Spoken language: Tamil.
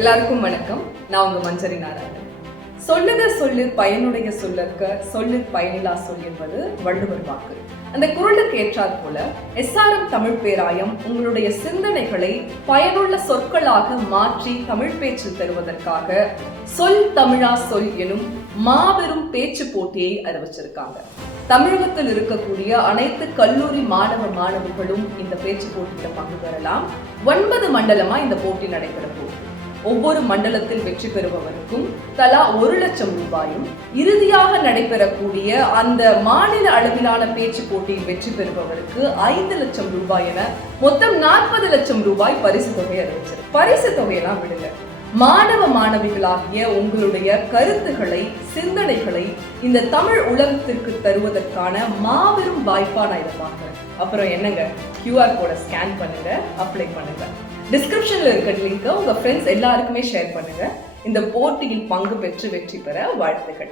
எல்லாருக்கும் வணக்கம். நான் உங்க மஞ்சரி நாராயணன். சொல்லுக சொல்லு பயனுடைய சொல்லற்க சொல்லு பயனிலா சொல் என்பது வள்ளுவர் வாக்கு. அந்த குறளுக்கு ஏற்றாற் போல SRM தமிழ் பேராயம் உங்களுடைய சிந்தனைகளை பயனுள்ள சொற்களாக மாற்றி தமிழ் பேச்சு தருவதற்காக சொல் தமிழா சொல் எனும் மாபெரும் பேச்சு போட்டியை அறிவிச்சிருக்காங்க. தமிழகத்தில் இருக்கக்கூடிய அனைத்து கல்லூரி மாணவர்களும் இந்த பேச்சு போட்டியில பங்கு பெறலாம். 9 மண்டலமா இந்த போட்டி நடைபெற போகுது. ஒவ்வொரு மண்டலத்தில் வெற்றி பெறுபவருக்கும் தலா 1 லட்சம் ரூபாயும், இறுதியாக நடைபெறக்கூடிய அந்த மாநில அளவிலான பேச்சு போட்டியில் வெற்றி பெறுபவருக்கு 5 லட்சம் ரூபாய் என மொத்தம் 40 லட்சம் ரூபாய் பரிசு தொகை அறிவிச்சிருக்கு. பரிசு தொகையெல்லாம் விடுங்க, மாணவ மாணவிகளாகிய உங்களுடைய கருத்துக்களை, சிந்தனைகளை இந்த தமிழ் உலகத்திற்கு தருவதற்கான மாபெரும் வாய்ப்பா நான் இதை பார்க்கிறேன். அப்புறம் என்னங்க, QR கோடை ஸ்கேன் பண்ணுங்க, அப்ளை பண்ணுங்க. டிஸ்கிரிப்ஷன்ல இருக்கிற லிங்கை உங்க ஃப்ரெண்ட்ஸ் எல்லாருக்குமே ஷேர் பண்ணுங்க. இந்த போட்டியில் பங்கு பெற்று வெற்றி பெற வாழ்த்துக்கள்.